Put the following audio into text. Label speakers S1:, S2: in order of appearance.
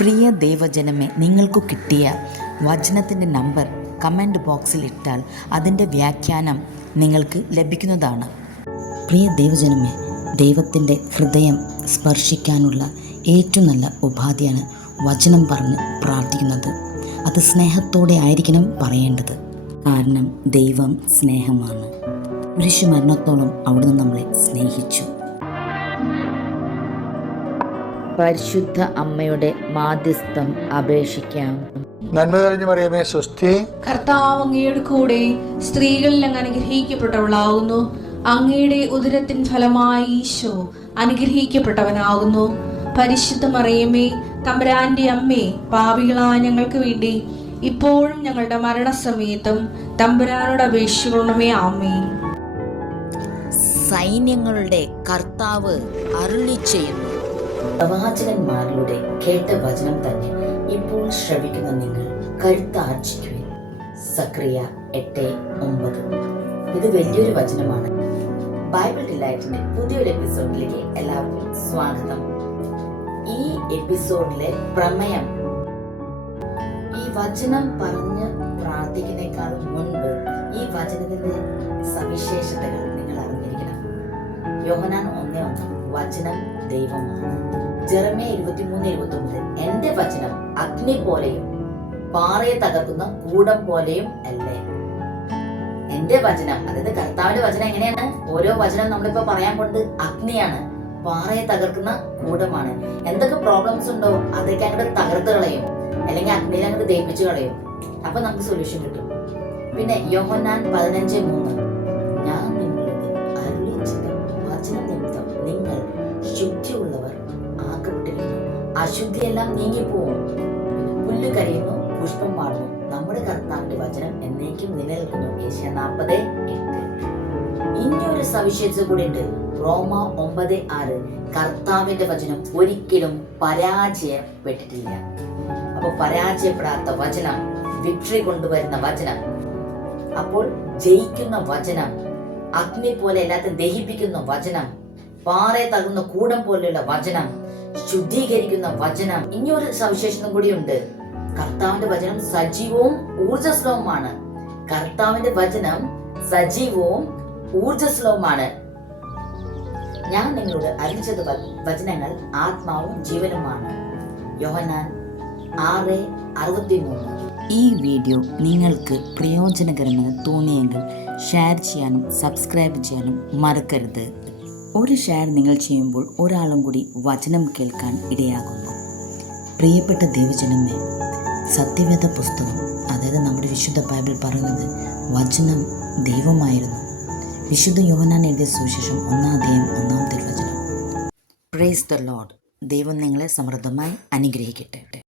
S1: പ്രിയ ദൈവജനമേ നിങ്ങൾക്ക് കിട്ടിയ വചനത്തിന്റെ നമ്പർ കമന്റ് ബോക്സിൽ ഇട്ടാൽ അതിന്റെ വ്യാഖ്യാനം നിങ്ങൾക്ക് ലഭിക്കുന്നതാണ്. പ്രിയ ദൈവജനമേ ദൈവത്തിന്റെ ഹൃദയം സ്പർശിക്കാനുള്ള ഏറ്റവും നല്ല ഉപാധിയാണ് വചനം പറഞ്ഞ് പ്രാർത്ഥിക്കുന്നത്. അത് സ്നേഹത്തോടെ ആയിരിക്കണം പറയേണ്ടത്. കാരണം ദൈവം സ്നേഹമാണ്. കുരിശു മരണത്തോളം അവിടുന്ന് നമ്മളെ സ്നേഹിച്ചു. പരിശുദ്ധ അമ്മയുടെ മാധ്യസ്ഥം അപേക്ഷിക്കാം.
S2: നന്മ തെളിഞ്ഞു പറയുമേ സ്വസ്തി.
S3: കർത്താവ് അങ്ങയുടെ കൂടെ സ്ത്രീകളിൽ അങ്ങ് അനുഗ്രഹിക്കപ്പെട്ടവളാകുന്നു അങ്ങയുടെ ഉദരത്തിൻ ഫലമായി ഈശോ അനുഗ്രഹിക്കപ്പെട്ടവനാകുന്നു. പരിശുദ്ധ മറിയമേ തമ്പുരാന്റെ അമ്മേ പാവികളായ ഞങ്ങൾക്ക് വേണ്ടി ഇപ്പോഴും ഞങ്ങളുടെ മരണസമയത്തും തമ്പുരാനോട് അപേക്ഷിക്കണമേ ആമേ
S1: സൈന്യങ്ങളുടെ കർത്താവ് അരുളി ചെയ്യുന്നു. പ്രവാചകന്മാരിലൂടെ കേട്ട വചനം തന്നെ ഇപ്പോൾ ശ്രവിക്കുന്ന നിങ്ങൾ കരുത്താർജിക്കുവിൻ. സക്രിയ എട്ട് ഒമ്പത്. ഇത് വലിയൊരു വചനമാണ്. ബൈബിൾ ഡിലൈറ്റിന്റെ പുതിയൊരു എപ്പിസോഡിലേക്ക് എല്ലാവർക്കും സ്വാഗതം. ഈ എപ്പിസോഡിലെ പ്രമേയം ഈ വചനം പറഞ്ഞ് പ്രാർത്ഥിക്കുന്നേക്കാളും മുൻപ് ഈ വചനത്തിന്റെ സവിശേഷതകൾ യോഹനാൻ ഒന്ന് ഒന്ന്. വചനം ദൈവമാണ്. ജെറമേ ഇരുപത്തിമൂന്ന് ഇരുപത്തി ഒമ്പത് എന്റെ വചനം അഗ്നി പോലെയും പാറയെ തകർക്കുന്ന കൂടം പോലെയും അല്ലേ? എന്റെ വചനം അതായത് കർത്താവിന്റെ വചനം എങ്ങനെയാണ്? ഓരോ വചനം നമ്മളിപ്പോ പറയാൻ കൊണ്ട് അഗ്നിയാണ്. പാറയെ തകർക്കുന്ന കൂടമാണ്. എന്തൊക്കെ പ്രോബ്ലംസ് ഉണ്ടോ? അതൊക്കെ അങ്ങോട്ട് തകർത്ത് കളയും. അല്ലെങ്കിൽ അഗ്നിയിൽ അങ്ങോട്ട് ദയിപ്പിച്ചു കളയും. അപ്പൊ നമുക്ക് സൊല്യൂഷൻ കിട്ടും. പിന്നെ യോഹന്നാൻ പതിനഞ്ച് മൂന്ന്. അശുദ്ധിയെല്ലാം നീങ്ങിപ്പോകും പുല്ല് കരയുന്നു പുഷ്പം പാടുന്നു നമ്മുടെ കർത്താവിന്റെ വചനം എന്നേക്കും നിലനിൽക്കുന്നു. ഏഷ്യ നാൽപ്പത് എട്ട്. ഒരു സവിശേഷത കൂടി ഉണ്ട് റോമ ഒമ്പത് ആറ്. കർത്താവിന്റെ വചനം ഒരിക്കലും പരാജയപ്പെട്ടിട്ടില്ല. അപ്പൊ പരാജയപ്പെടാത്ത വചനം വിക്ടറി കൊണ്ടുവരുന്ന വചനം അപ്പോൾ ജയിക്കുന്ന വചനം അഗ്നി പോലെ എല്ലാത്തിനും ദഹിപ്പിക്കുന്ന വചനം പാറയെ തകുന്ന കൂടം പോലെയുള്ള വചനം ശുദ്ധീകരിക്കുന്ന വചനം. ഇനിയൊരു സവിശേഷത കൂടിയുണ്ട്. കർത്താവിന്റെ വചനം സജീവവും ഊർജസ്വലവുമാണ് കർത്താവിന്റെ വചനം സജീവവും ഊർജസ്വലവുമാണ് ഞാൻ നിങ്ങളോട് അറിയിച്ചത് വചനങ്ങൾ ആത്മാവും ജീവനുമാണ്. യോഹനാൻ ആറ് അറുപത്തിമൂന്ന്. ഈ വീഡിയോ നിങ്ങൾക്ക് പ്രയോജനകരമെന്ന് തോന്നിയെങ്കിൽ ഷെയർ ചെയ്യാനും സബ്സ്ക്രൈബ് ചെയ്യാനും മറക്കരുത്. ഒരു ഷെയർ നിങ്ങൾ ചെയ്യുമ്പോൾ ഒരാളും കൂടി വചനം കേൾക്കാൻ ഇടയാകുന്നു. പ്രിയപ്പെട്ട ദൈവജനമേ സത്യവേദ പുസ്തകം അതായത് നമ്മുടെ വിശുദ്ധ ബൈബിൾ പറയുന്നത് വചനം ദൈവമായിരുന്നു. വിശുദ്ധ യോഹനാൻ എഴുതിയ സുവിശേഷം ഒന്നാം അധ്യായം ഒന്നാം തിരുവചനം. പ്രേസ് ദ ലോഡ് ദൈവം നിങ്ങളെ സമൃദ്ധമായി അനുഗ്രഹിക്കട്ടെ.